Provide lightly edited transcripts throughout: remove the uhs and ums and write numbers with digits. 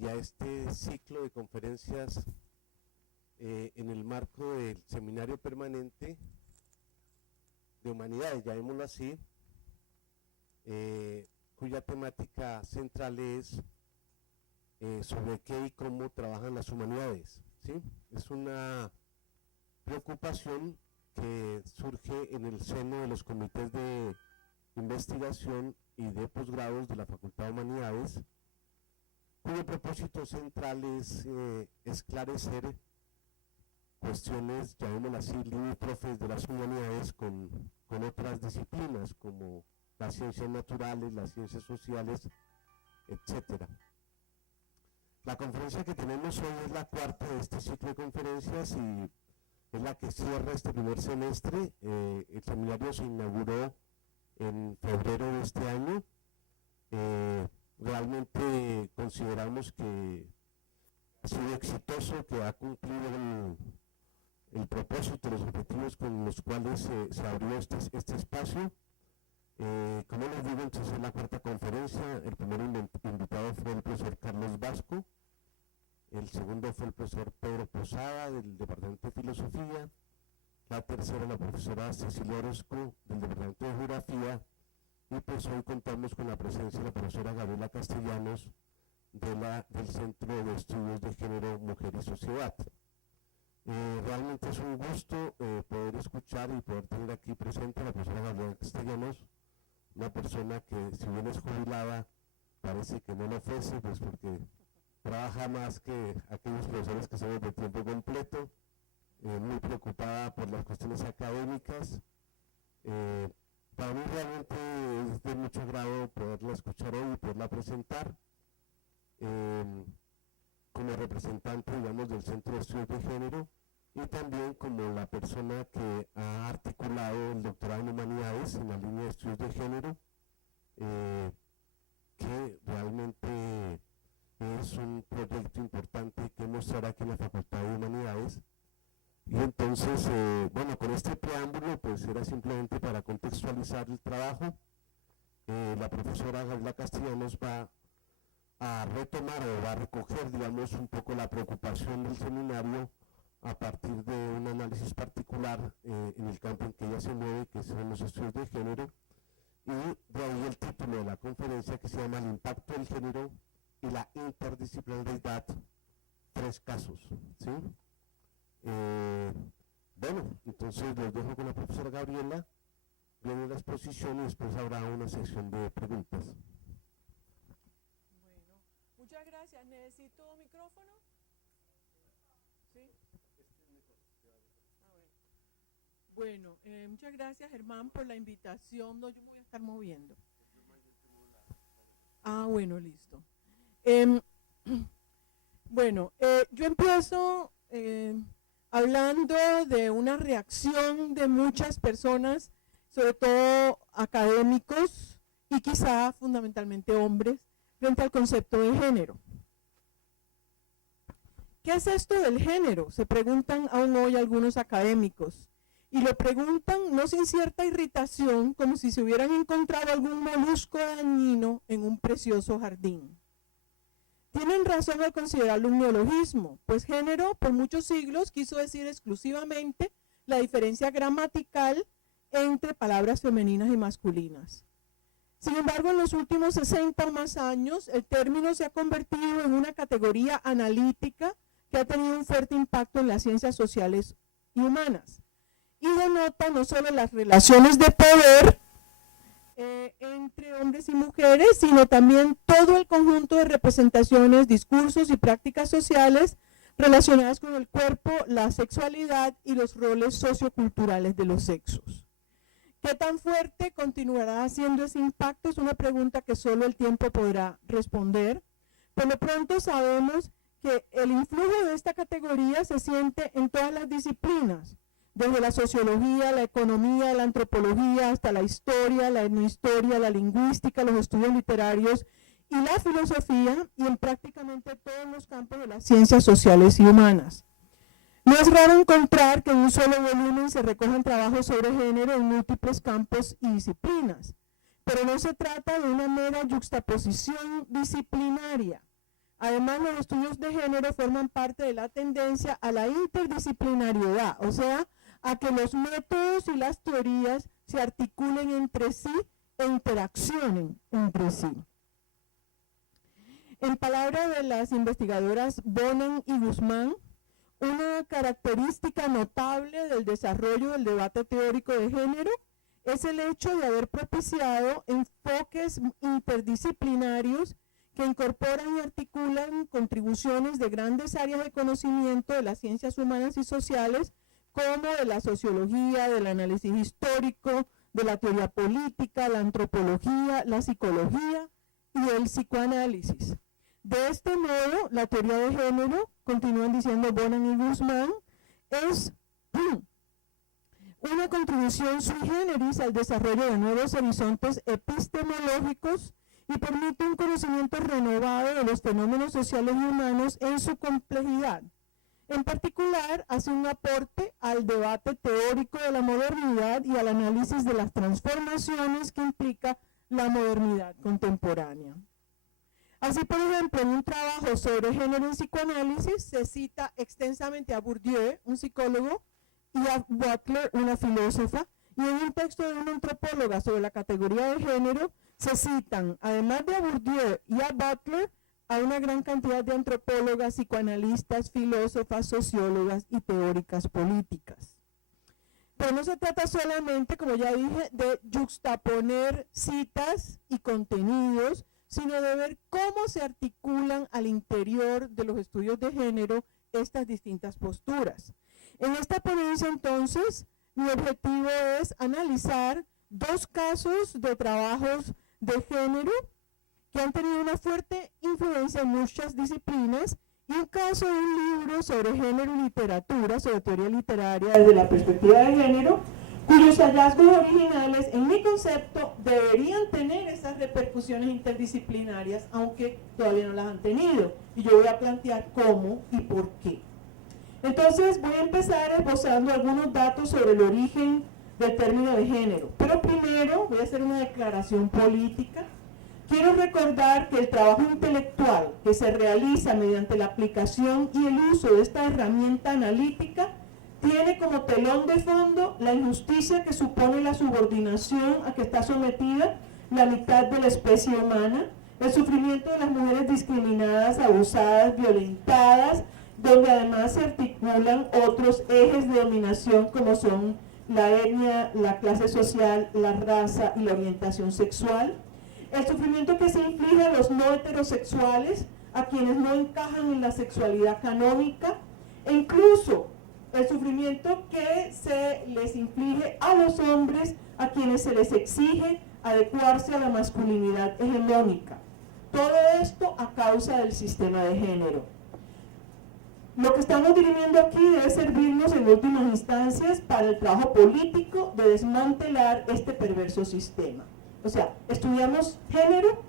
y a este ciclo de conferencias en el marco del Seminario Permanente de Humanidades, llamémoslo así, cuya temática central es sobre qué y cómo trabajan las humanidades, ¿sí? Es una preocupación que surge en el seno de los comités de investigación y de posgrados de la Facultad de Humanidades, cuyo propósito central es esclarecer cuestiones, llamémoslas así, limítrofes de las humanidades con otras disciplinas como las ciencias naturales, las ciencias sociales, etc. La conferencia que tenemos hoy es la cuarta de este ciclo de conferencias y es la que cierra este primer semestre. El seminario se inauguró en febrero de este año. Realmente consideramos que ha sido exitoso, que ha cumplido el propósito, los objetivos con los cuales se abrió este espacio. Como les digo, entonces es la cuarta conferencia. El primer invitado fue el profesor Carlos Vasco, el segundo fue el profesor Pedro Posada del Departamento de Filosofía, la tercera la profesora Cecilia Orozco del Departamento de Geografía, y pues hoy contamos con la presencia de la profesora Gabriela Castellanos del Centro de Estudios de Género, Mujer y Sociedad. Realmente es un gusto poder escuchar y poder tener aquí presente a la profesora Gabriela Castellanos, una persona que, si bien es jubilada, parece que no lo fuese, pues porque trabaja más que aquellos profesores que son de tiempo completo, muy preocupada por las cuestiones académicas. Para mí realmente es de mucho agrado poderla escuchar hoy y poderla presentar como representante, digamos, del Centro de Estudios de Género y también como la persona que ha articulado el doctorado en Humanidades en la línea de Estudios de Género, que realmente es un proyecto importante que mostrar aquí en la Facultad de Humanidades. Y entonces, bueno, con este preámbulo, pues era simplemente para contextualizar el trabajo. La profesora Gabriela Castellanos va a retomar o va a recoger, digamos, un poco la preocupación del seminario a partir de un análisis particular en el campo en que ella se mueve, que son los estudios de género, y de ahí el título de la conferencia, que se llama El impacto del género y la interdisciplinariedad, 3 casos, ¿sí? Bueno, entonces los dejo con la profesora Gabriela, viene la exposición y después habrá una sección de preguntas. Bueno, muchas gracias. ¿Necesito micrófono? ¿Sí? Bueno, muchas gracias, Germán, por la invitación. No, yo me voy a estar moviendo. Bueno, listo. Bueno, yo empiezo hablando de una reacción de muchas personas, sobre todo académicos y quizá fundamentalmente hombres, frente al concepto de género. ¿Qué es esto del género?, se preguntan aún hoy algunos académicos, y lo preguntan no sin cierta irritación, como si se hubieran encontrado algún molusco dañino en un precioso jardín. Tienen razón al considerarlo un neologismo, pues género por muchos siglos quiso decir exclusivamente la diferencia gramatical entre palabras femeninas y masculinas. Sin embargo, en los últimos 60 o más años, el término se ha convertido en una categoría analítica que ha tenido un fuerte impacto en las ciencias sociales y humanas, y denota no solo las relaciones de poder entre hombres y mujeres, sino también todo el conjunto de representaciones, discursos y prácticas sociales relacionadas con el cuerpo, la sexualidad y los roles socioculturales de los sexos. ¿Qué tan fuerte continuará haciendo ese impacto? Es una pregunta que solo el tiempo podrá responder. Por lo pronto sabemos que el influjo de esta categoría se siente en todas las disciplinas, desde la sociología, la economía, la antropología, hasta la historia, la etnohistoria, la lingüística, los estudios literarios y la filosofía, y en prácticamente todos los campos de las ciencias sociales y humanas. No es raro encontrar que en un solo volumen se recojan trabajos sobre género en múltiples campos y disciplinas, pero no se trata de una mera yuxtaposición disciplinaria, Además, los estudios de género forman parte de la tendencia a la interdisciplinariedad, o sea, a que los métodos y las teorías se articulen entre sí e interaccionen entre sí. En palabras de las investigadoras Bonan y Guzmán, una característica notable del desarrollo del debate teórico de género es el hecho de haber propiciado enfoques interdisciplinarios que incorporan y articulan contribuciones de grandes áreas de conocimiento de las ciencias humanas y sociales, como de la sociología, del análisis histórico, de la teoría política, la antropología, la psicología y el psicoanálisis. De este modo, la teoría de género, continúan diciendo Bonan y Guzmán, es una contribución sui generis al desarrollo de nuevos horizontes epistemológicos y permite un conocimiento renovado de los fenómenos sociales y humanos en su complejidad. En particular, hace un aporte al debate teórico de la modernidad y al análisis de las transformaciones que implica la modernidad contemporánea. Así, por ejemplo, en un trabajo sobre género en psicoanálisis se cita extensamente a Bourdieu, un psicólogo, y a Butler, una filósofa, y en un texto de una antropóloga sobre la categoría de género se citan, además de a Bourdieu y a Butler, a una gran cantidad de antropólogas, psicoanalistas, filósofas, sociólogas y teóricas políticas. Pero no se trata solamente, como ya dije, de juxtaponer citas y contenidos, sino de ver cómo se articulan al interior de los estudios de género estas distintas posturas. En esta ponencia, entonces, mi objetivo es analizar dos casos de trabajos de género que han tenido una fuerte influencia en muchas disciplinas y un caso de un libro sobre género y literatura, sobre teoría literaria desde la perspectiva de género, cuyos hallazgos originales, en mi concepto, deberían tener esas repercusiones interdisciplinarias, aunque todavía no las han tenido. Y yo voy a plantear cómo y por qué. Entonces, voy a empezar esbozando algunos datos sobre el origen del término de género. Pero primero voy a hacer una declaración política. Quiero recordar que el trabajo intelectual que se realiza mediante la aplicación y el uso de esta herramienta analítica tiene como telón de fondo la injusticia que supone la subordinación a que está sometida la mitad de la especie humana, el sufrimiento de las mujeres discriminadas, abusadas, violentadas, donde además se articulan otros ejes de dominación como son la etnia, la clase social, la raza y la orientación sexual, el sufrimiento que se inflige a los no heterosexuales, a quienes no encajan en la sexualidad canónica, e incluso el sufrimiento que se les inflige a los hombres a quienes se les exige adecuarse a la masculinidad hegemónica. Todo esto a causa del sistema de género. Lo que estamos dirimiendo aquí debe servirnos en últimas instancias para el trabajo político de desmantelar este perverso sistema. O sea, estudiamos género,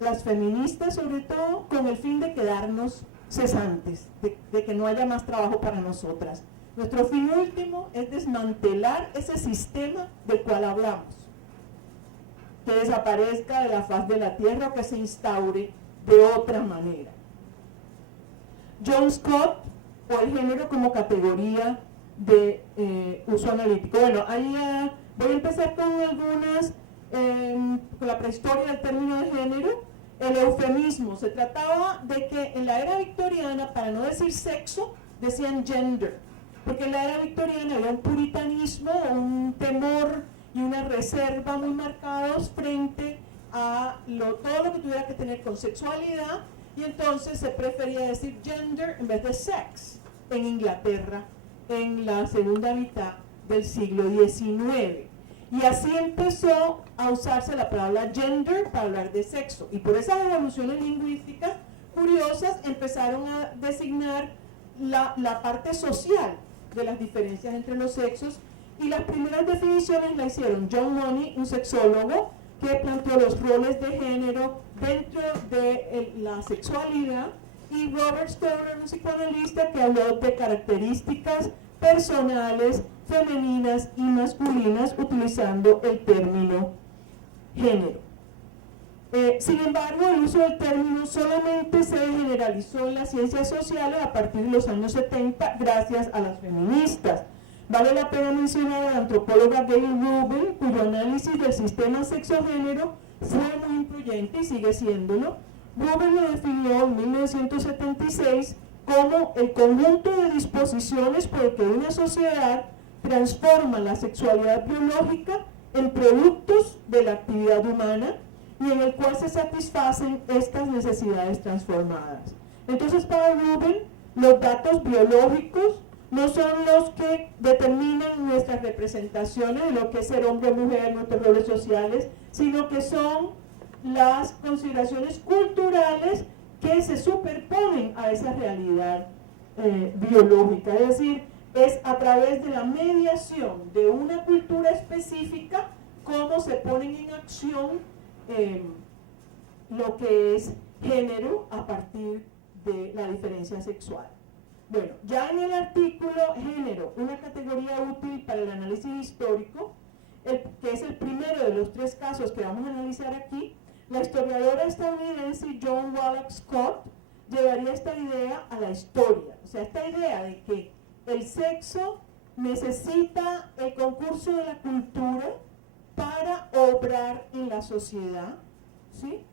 las feministas sobre todo, con el fin de quedarnos cesantes, de que no haya más trabajo para nosotras. Nuestro fin último es desmantelar ese sistema del cual hablamos, que desaparezca de la faz de la tierra o que se instaure de otra manera. John Scott, o el género como categoría de uso analítico. Bueno, ahí voy a empezar con algunas, con la prehistoria del término de género. El eufemismo, se trataba de que en la era victoriana, para no decir sexo, decían gender, porque en la era victoriana había un puritanismo, un temor y una reserva muy marcados frente a todo lo que tuviera que tener con sexualidad, y entonces se prefería decir gender en vez de sex en Inglaterra en la segunda mitad del siglo XIX. Y así empezó a usarse la palabra gender para hablar de sexo. Y por esas evoluciones lingüísticas curiosas empezaron a designar la parte social de las diferencias entre los sexos. Y las primeras definiciones las hicieron John Money, un sexólogo, que planteó los roles de género dentro de la sexualidad, y Robert Stoner, un psicoanalista, que habló de características personales, femeninas y masculinas utilizando el término género. Sin embargo, el uso del término solamente se generalizó en las ciencias sociales a partir de los años 70 gracias a las feministas. Vale la pena mencionar a la antropóloga Gayle Rubin, cuyo análisis del sistema sexo-género fue muy influyente y sigue siéndolo. Rubin lo definió en 1976 como el conjunto de disposiciones por el que una sociedad transforma la sexualidad biológica en productos de la actividad humana y en el cual se satisfacen estas necesidades transformadas. Entonces, para Rubin, los datos biológicos no son los que determinan nuestras representaciones de lo que es ser hombre o mujer, nuestros roles sociales, sino que son las consideraciones culturales que se superponen a esa realidad biológica. Es decir, es a través de la mediación de una cultura específica cómo se ponen en acción lo que es género a partir de la diferencia sexual. Bueno, ya en el artículo género, una categoría útil para el análisis histórico, que es el primero de los 3 casos que vamos a analizar aquí, la historiadora estadounidense Joan Wallach Scott llevaría esta idea a la historia. O sea, esta idea de que el sexo necesita el concurso de la cultura para obrar en la sociedad, ¿sí?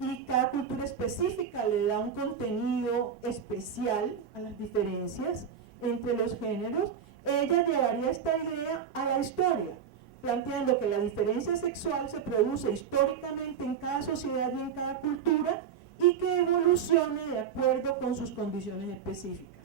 Y cada cultura específica le da un contenido especial a las diferencias entre los géneros. Ella llevaría esta idea a la historia, planteando que la diferencia sexual se produce históricamente en cada sociedad y en cada cultura y que evolucione de acuerdo con sus condiciones específicas.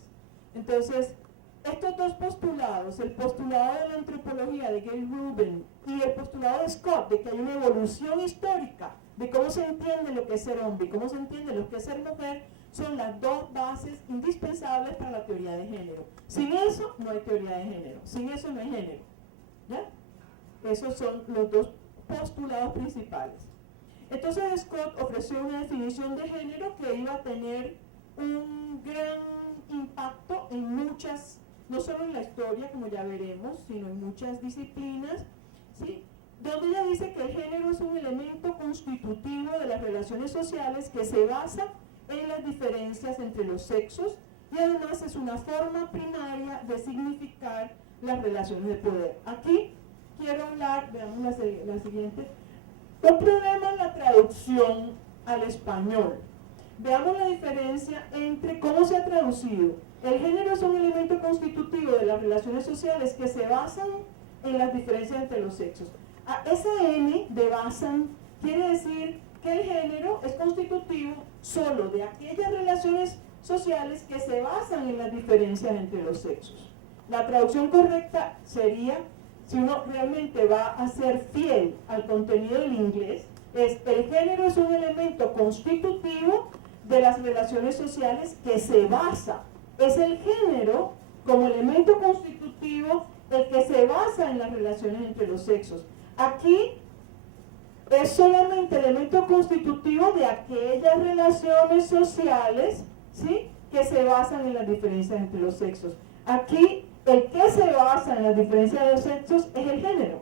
Entonces, estos 2 postulados, el postulado de la antropología de Gayle Rubin y el postulado de Scott, de que hay una evolución histórica de cómo se entiende lo que es ser hombre y cómo se entiende lo que es ser mujer, son las 2 bases indispensables para la teoría de género. Sin eso no hay teoría de género, sin eso no hay género. ¿Ya? Esos son los 2 postulados principales. Entonces Scott ofreció una definición de género que iba a tener un gran impacto en muchas, no solo en la historia, como ya veremos, sino en muchas disciplinas, ¿sí? Donde ella dice que el género es un elemento constitutivo de las relaciones sociales que se basa en las diferencias entre los sexos y además es una forma primaria de significar las relaciones de poder. Aquí quiero hablar, veamos la siguiente, un problema en la traducción al español. Veamos la diferencia entre cómo se ha traducido. El género es un elemento constitutivo de las relaciones sociales que se basan en las diferencias entre los sexos. Esa N de basan quiere decir que el género es constitutivo solo de aquellas relaciones sociales que se basan en las diferencias entre los sexos. La traducción correcta sería, si uno realmente va a ser fiel al contenido del inglés, es el género es un elemento constitutivo de las relaciones sociales que se basa. Es el género como elemento constitutivo el que se basa en las relaciones entre los sexos. Aquí es solamente elemento constitutivo de aquellas relaciones sociales, ¿sí?, que se basan en las diferencias entre los sexos. Aquí el que se basa en las diferencias de los sexos es el género.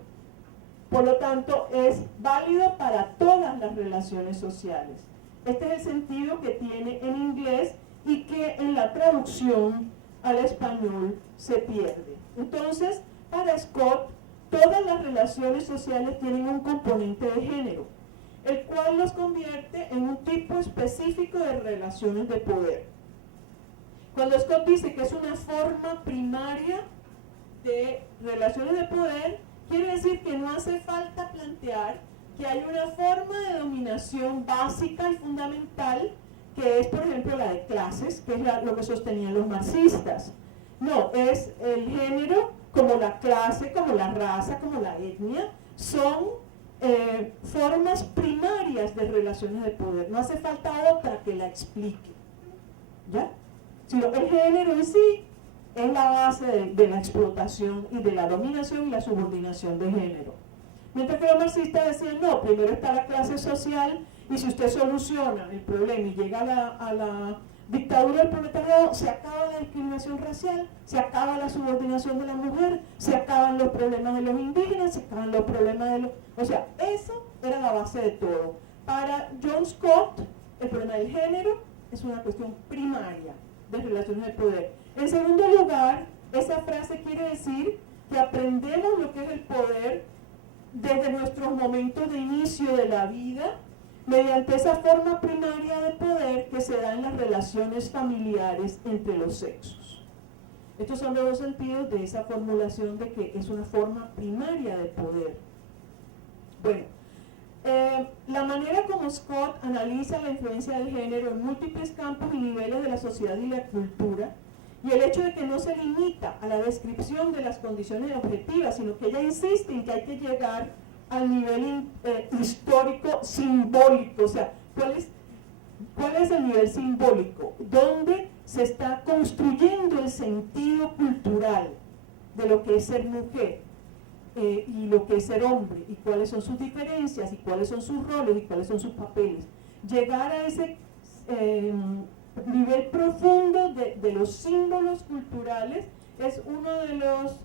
Por lo tanto, es válido para todas las relaciones sociales. Este es el sentido que tiene en inglés y que en la traducción al español se pierde. Entonces, para Scott, todas las relaciones sociales tienen un componente de género, el cual los convierte en un tipo específico de relaciones de poder. Cuando Scott dice que es una forma primaria de relaciones de poder, quiere decir que no hace falta plantear que hay una forma de dominación básica y fundamental, que es, por ejemplo, la de clases, que es lo que sostenían los marxistas. No, es el género, como la clase, como la raza, como la etnia, son formas primarias de relaciones de poder. No hace falta otra que la explique, ¿ya? Sino el género en sí es la base de la explotación y de la dominación y la subordinación de género. Mientras que los marxistas decían, no, primero está la clase social y si usted soluciona el problema y llega a la dictadura del proletariado, se acaba la discriminación racial, se acaba la subordinación de la mujer, se acaban los problemas de los indígenas, se acaban los problemas de los... O sea, eso era la base de todo. Para John Scott, el problema del género es una cuestión primaria de relaciones de poder. En segundo lugar, esa frase quiere decir que aprendemos lo que es el poder desde nuestros momentos de inicio de la vida, mediante esa forma primaria de poder que se da en las relaciones familiares entre los sexos. Estos son los dos sentidos de esa formulación de que es una forma primaria de poder. Bueno, la manera como Scott analiza la influencia del género en múltiples campos y niveles de la sociedad y la cultura, y el hecho de que no se limita a la descripción de las condiciones objetivas, sino que ella insiste en que hay que llegar al nivel histórico simbólico. O sea, ¿cuál es el nivel simbólico? Donde se está construyendo el sentido cultural de lo que es ser mujer y lo que es ser hombre, y cuáles son sus diferencias, y cuáles son sus roles, y cuáles son sus papeles. Llegar a ese nivel profundo de los símbolos culturales es uno de los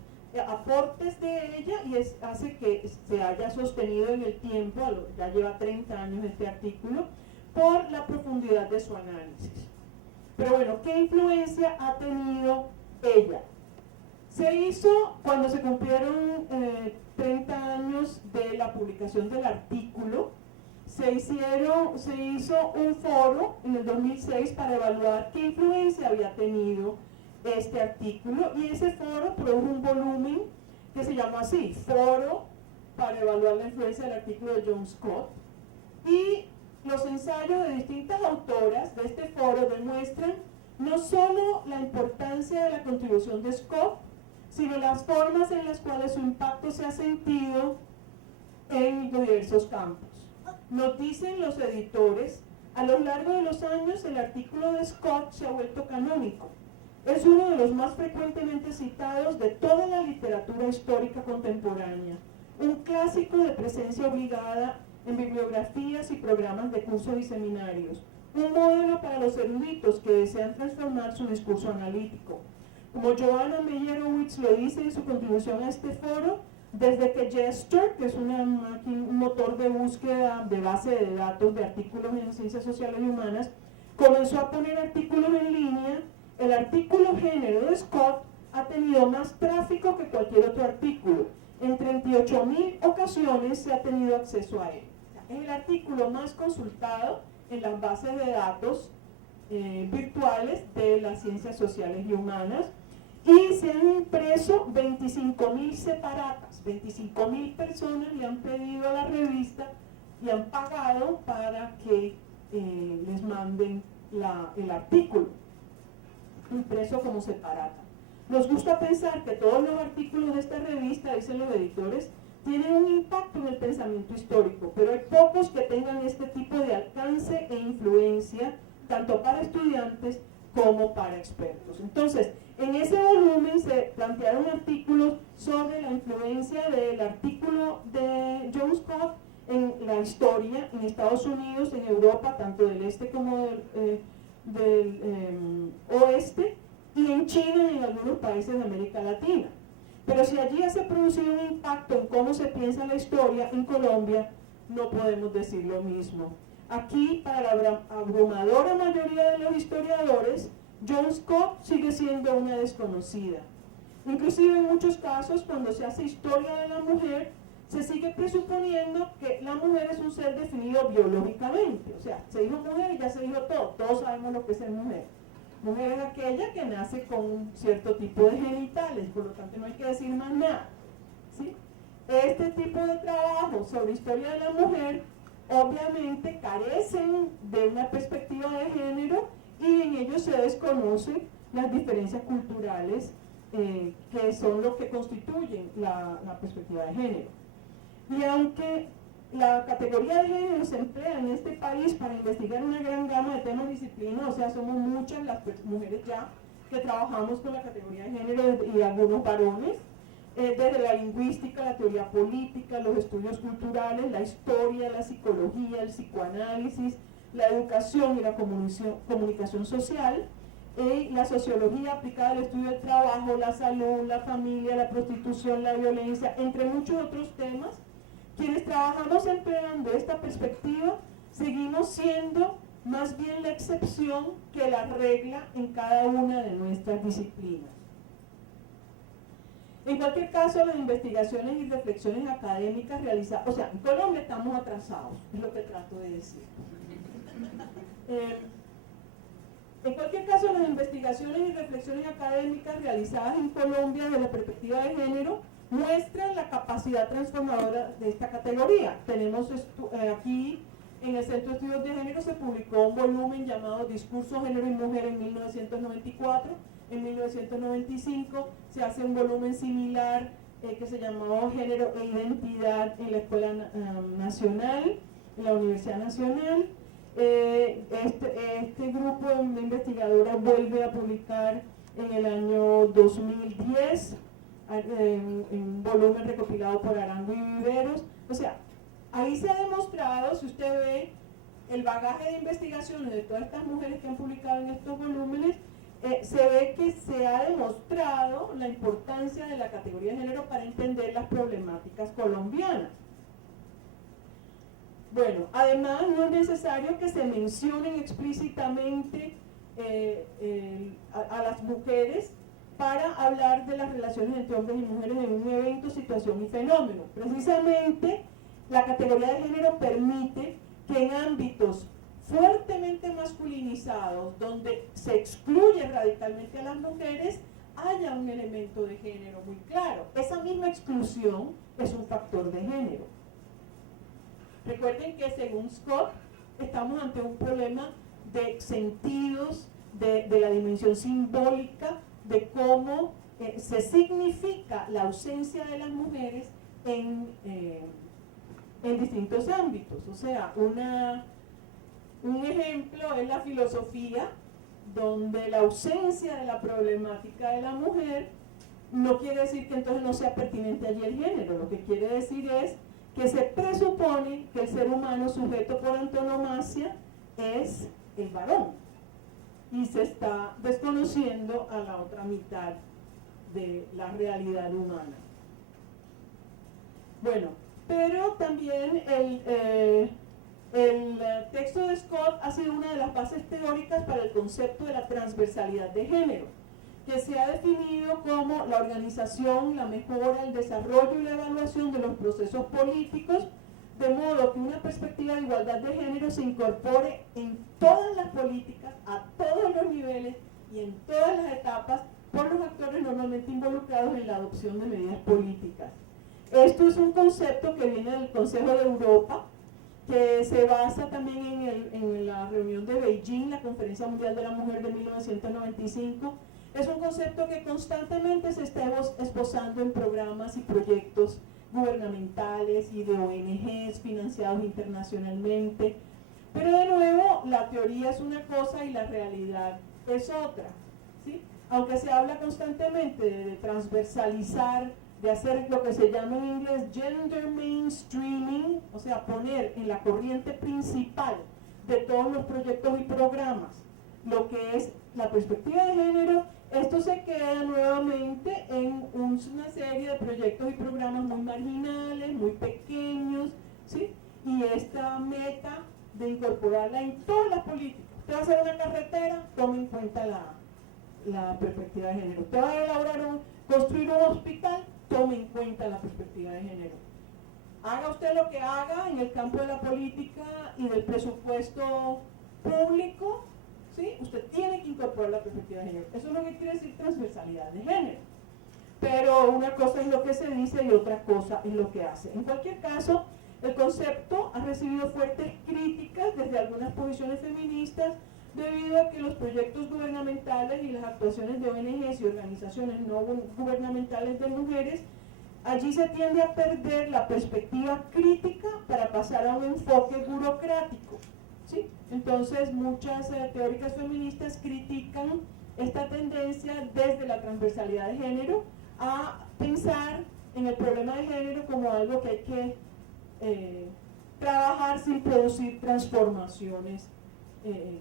aportes de ella, y hace que se haya sostenido en el tiempo, ya lleva 30 años este artículo, por la profundidad de su análisis. Pero bueno, ¿qué influencia ha tenido ella? Se hizo cuando se cumplieron 30 años de la publicación del artículo. Se hizo un foro en el 2006 para evaluar qué influencia había tenido este artículo, y ese foro produjo un volumen que se llama así, Foro para evaluar la influencia del artículo de John Scott, y los ensayos de distintas autoras de este foro demuestran no solo la importancia de la contribución de Scott, sino las formas en las cuales su impacto se ha sentido en los diversos campos. Nos dicen los editores, a lo largo de los años el artículo de Scott se ha vuelto canónico. Es uno de los más frecuentemente citados de toda la literatura histórica contemporánea, un clásico de presencia obligada en bibliografías y programas de cursos y seminarios, un modelo para los eruditos que desean transformar su discurso analítico. Como Joanna Meyerowitz lo dice en su contribución a este foro, desde que Jester, que es un motor de búsqueda de base de datos de artículos en ciencias sociales y humanas, comenzó a poner artículos en línea, el artículo género de Scott ha tenido más tráfico que cualquier otro artículo. En 38.000 ocasiones se ha tenido acceso a él. Es el artículo más consultado en las bases de datos virtuales de las ciencias sociales y humanas, y se han impreso 25.000 separatas. 25.000 personas le han pedido a la revista y han pagado para que les manden el artículo impreso como separata. Nos gusta pensar que todos los artículos de esta revista, dicen los editores, tienen un impacto en el pensamiento histórico, pero hay pocos que tengan este tipo de alcance e influencia, tanto para estudiantes como para expertos. Entonces, en ese volumen se plantearon artículos sobre la influencia del artículo de John Scott en la historia en Estados Unidos, en Europa, tanto del este como del oeste, y en China y en algunos países de América Latina. Pero si allí se ha producido un impacto en cómo se piensa la historia, en Colombia no podemos decir lo mismo. Aquí, para la abrumadora mayoría de los historiadores, John Scott sigue siendo una desconocida. Inclusive en muchos casos, cuando se hace historia de la mujer, se sigue presuponiendo que la mujer es un ser definido biológicamente. O sea, se dijo mujer y ya se dijo todo. Todos sabemos lo que es ser mujer. Mujer es aquella que nace con un cierto tipo de genitales, por lo tanto no hay que decir más nada, ¿sí? Este tipo de trabajo sobre historia de la mujer obviamente carecen de una perspectiva de género, y en ellos se desconocen las diferencias culturales que son lo que constituyen la perspectiva de género. Y aunque la categoría de género se emplea en este país para investigar una gran gama de temas disciplinas, o sea, somos muchas las mujeres ya que trabajamos con la categoría de género y algunos varones, desde la lingüística, la teoría política, los estudios culturales, la historia, la psicología, el psicoanálisis, la educación y la comunicación social, la sociología aplicada al estudio del trabajo, la salud, la familia, la prostitución, la violencia, entre muchos otros temas. Quienes trabajamos empleando esta perspectiva seguimos siendo más bien la excepción que la regla en cada una de nuestras disciplinas. En cualquier caso, las investigaciones y reflexiones académicas realizadas, o sea, en Colombia estamos atrasados, es lo que trato de decir. En cualquier caso, las investigaciones y reflexiones académicas realizadas en Colombia desde la perspectiva de género muestran la capacidad transformadora de esta categoría. Tenemos aquí en el Centro de Estudios de Género se publicó un volumen llamado Discurso, Género y Mujer en 1994. En 1995 se hace un volumen similar que se llamó Género e Identidad en la Escuela Nacional, en la Universidad Nacional. Este grupo de investigadoras vuelve a publicar en el año 2010 un volumen recopilado por Arango y Viveros. O sea, ahí se ha demostrado, si usted ve el bagaje de investigaciones de todas estas mujeres que han publicado en estos volúmenes, se ve que se ha demostrado la importancia de la categoría de género para entender las problemáticas colombianas. Bueno, además no es necesario que se mencionen explícitamente a las mujeres para hablar de las relaciones entre hombres y mujeres en un evento, situación y fenómeno. Precisamente la categoría de género permite que en ámbitos fuertemente masculinizados, donde se excluye radicalmente a las mujeres, haya un elemento de género muy claro. Esa misma exclusión es un factor de género. Recuerden que según Scott, estamos ante un problema de sentidos, de la dimensión simbólica, de cómo se significa la ausencia de las mujeres en distintos ámbitos. O sea, un ejemplo es la filosofía, donde la ausencia de la problemática de la mujer no quiere decir que entonces no sea pertinente allí el género. Lo que quiere decir es que se presupone que el ser humano sujeto por antonomasia es el varón y se está desconociendo a la otra mitad de la realidad humana. Bueno, pero también el texto de Scott ha sido una de las bases teóricas para el concepto de la transversalidad de género, que se ha definido como la organización, la mejora, el desarrollo y la evaluación de los procesos políticos, de modo que una perspectiva de igualdad de género se incorpore en todas las políticas, a todos los niveles y en todas las etapas por los actores normalmente involucrados en la adopción de medidas políticas. Esto es un concepto que viene del Consejo de Europa, que se basa también en la reunión de Beijing, la Conferencia Mundial de la Mujer de 1995. Es un concepto que constantemente se está esbozando en programas y proyectos gubernamentales y de ONGs financiados internacionalmente. Pero de nuevo, la teoría es una cosa y la realidad es otra, ¿sí? Aunque se habla constantemente de transversalizar, de hacer lo que se llama en inglés gender mainstreaming, o sea, poner en la corriente principal de todos los proyectos y programas lo que es la perspectiva de género, esto se queda nuevamente en una serie de proyectos y programas muy marginales, muy pequeños, ¿sí? Y esta meta de incorporarla en todas las políticas. Usted va a hacer una carretera, tome en cuenta la perspectiva de género. Usted va a elaborar construir un hospital, tome en cuenta la perspectiva de género. Haga usted lo que haga en el campo de la política y del presupuesto público, ¿sí? Usted tiene que incorporar la perspectiva de género. Eso es lo que quiere decir transversalidad de género. Pero una cosa es lo que se dice y otra cosa es lo que hace. En cualquier caso, el concepto ha recibido fuertes críticas desde algunas posiciones feministas debido a que los proyectos gubernamentales y las actuaciones de ONGs y organizaciones no gubernamentales de mujeres, allí se tiende a perder la perspectiva crítica para pasar a un enfoque burocrático, ¿sí? Entonces muchas teóricas feministas critican esta tendencia desde la transversalidad de género a pensar en el problema de género como algo que hay que trabajar sin producir transformaciones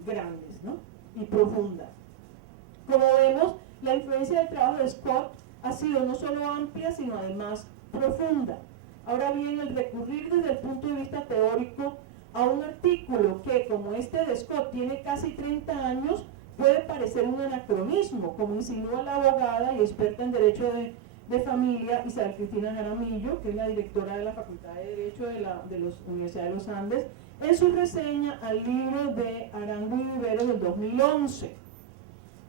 grandes, ¿no? Y profundas. Como vemos, la influencia del trabajo de Scott ha sido no solo amplia, sino además profunda. Ahora bien, el recurrir desde el punto de vista teórico a un artículo que, como este de Scott, tiene casi 30 años, puede parecer un anacronismo, como insinúa la abogada y experta en Derecho de Familia, Isabel Cristina Jaramillo, que es la directora de la Facultad de Derecho de la Universidad de los Andes, en su reseña al libro de Arango y Viveros del 2011.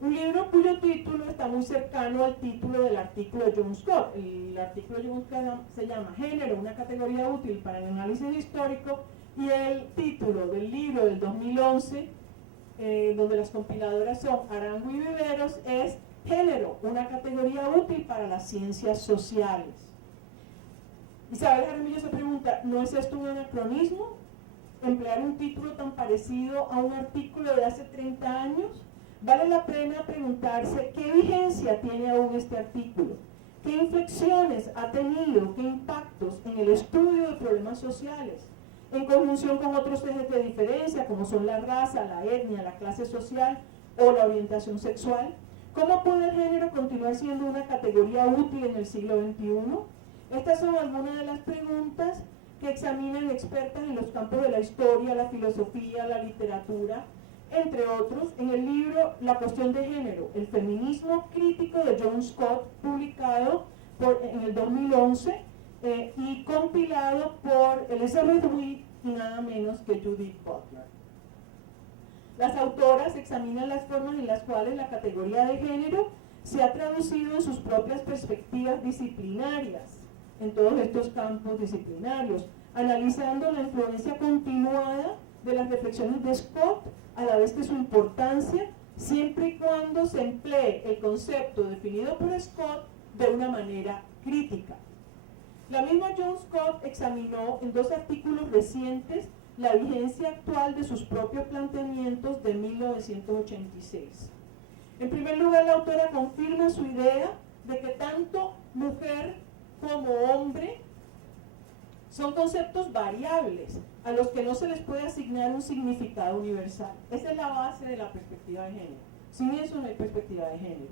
Un libro cuyo título está muy cercano al título del artículo de John Scott. El artículo de John Scott se llama Género, una categoría útil para el análisis histórico, y el título del libro del 2011, donde las compiladoras son Arango y Viveros, es Género, una categoría útil para las ciencias sociales. Isabel Jaramillo se pregunta, ¿no es esto un anacronismo? ¿Emplear un título tan parecido a un artículo de hace 30 años? Vale la pena preguntarse qué vigencia tiene aún este artículo, qué inflexiones ha tenido, qué impactos en el estudio de problemas sociales, en conjunción con otros ejes de diferencia, como son la raza, la etnia, la clase social o la orientación sexual. ¿Cómo puede el género continuar siendo una categoría útil en el siglo XXI? Estas son algunas de las preguntas que examinan expertas en los campos de la historia, la filosofía, la literatura, entre otros, en el libro La cuestión de género, el feminismo crítico de John Scott, publicado en el 2011 y compilado por Elizabeth Witt y nada menos que Judith Butler. Las autoras examinan las formas en las cuales la categoría de género se ha traducido en sus propias perspectivas disciplinarias, en todos estos campos disciplinarios, analizando la influencia continuada de las reflexiones de Scott, a la vez que su importancia, siempre y cuando se emplee el concepto definido por Scott de una manera crítica. La misma John Scott examinó en 2 artículos recientes la vigencia actual de sus propios planteamientos de 1986. En primer lugar, la autora confirma su idea de que tanto mujer como hombre son conceptos variables a los que no se les puede asignar un significado universal. Esa es la base de la perspectiva de género. Sin eso no hay perspectiva de género.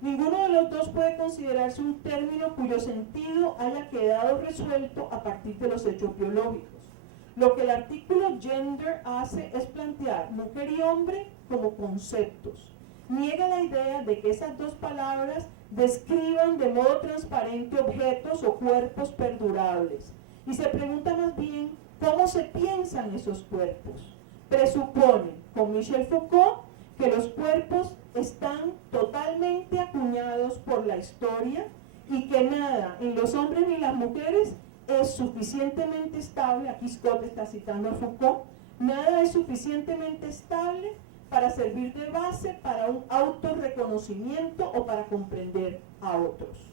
Ninguno de los dos puede considerarse un término cuyo sentido haya quedado resuelto a partir de los hechos biológicos. Lo que el artículo gender hace es plantear mujer y hombre como conceptos. Niega la idea de que esas 2 palabras describan de modo transparente objetos o cuerpos perdurables. Y se pregunta más bien cómo se piensan esos cuerpos. Presupone, con Michel Foucault, que los cuerpos están totalmente acuñados por la historia y que nada en los hombres ni las mujeres es suficientemente estable, aquí Scott está citando a Foucault, nada es suficientemente estable para servir de base para un autorreconocimiento o para comprender a otros.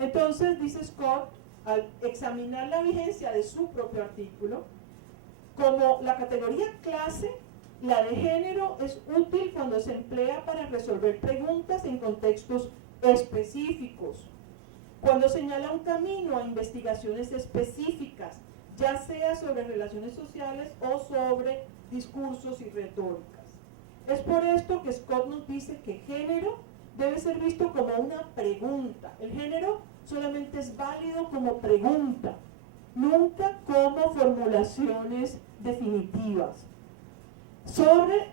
Entonces, dice Scott, al examinar la vigencia de su propio artículo, como la categoría clase, la de género es útil cuando se emplea para resolver preguntas en contextos específicos, cuando señala un camino a investigaciones específicas, ya sea sobre relaciones sociales o sobre discursos y retóricas. Es por esto que Scott nos dice que género debe ser visto como una pregunta. El género solamente es válido como pregunta, nunca como formulaciones definitivas.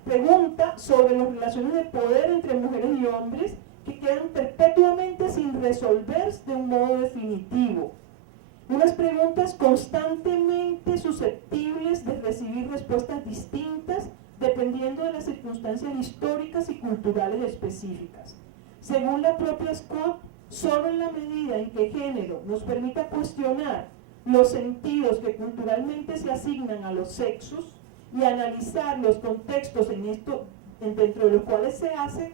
Pregunta sobre las relaciones de poder entre mujeres y hombres que quedan perpetuamente sin resolver de un modo definitivo. Unas preguntas constantemente susceptibles de recibir respuestas distintas dependiendo de las circunstancias históricas y culturales específicas. Según la propia Scott, solo en la medida en que género nos permita cuestionar los sentidos que culturalmente se asignan a los sexos y analizar los contextos dentro de los cuales se hace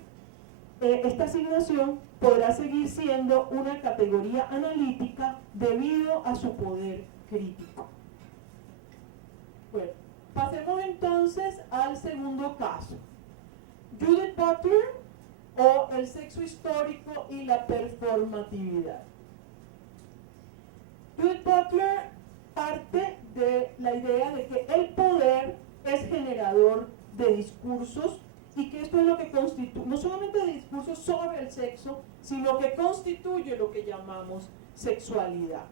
esta asignación, podrá seguir siendo una categoría analítica debido a su poder crítico. Bueno, pasemos entonces al segundo caso. Judith Butler o el sexo histórico y la performatividad. Judith Butler parte de la idea de que el poder es generador de discursos y que esto es lo que constituye, no solamente de discursos sobre el sexo, sino que constituye lo que llamamos sexualidad.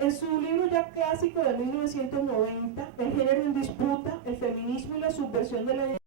En su libro ya clásico de 1990, El género en disputa, el feminismo y la subversión de la